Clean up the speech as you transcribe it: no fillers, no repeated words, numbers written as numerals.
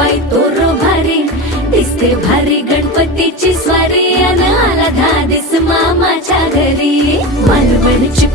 बाई तोर भारी दिसते भारी गणपतीची स्वारी अन आला धादिस मामाच्या घरी मालवणची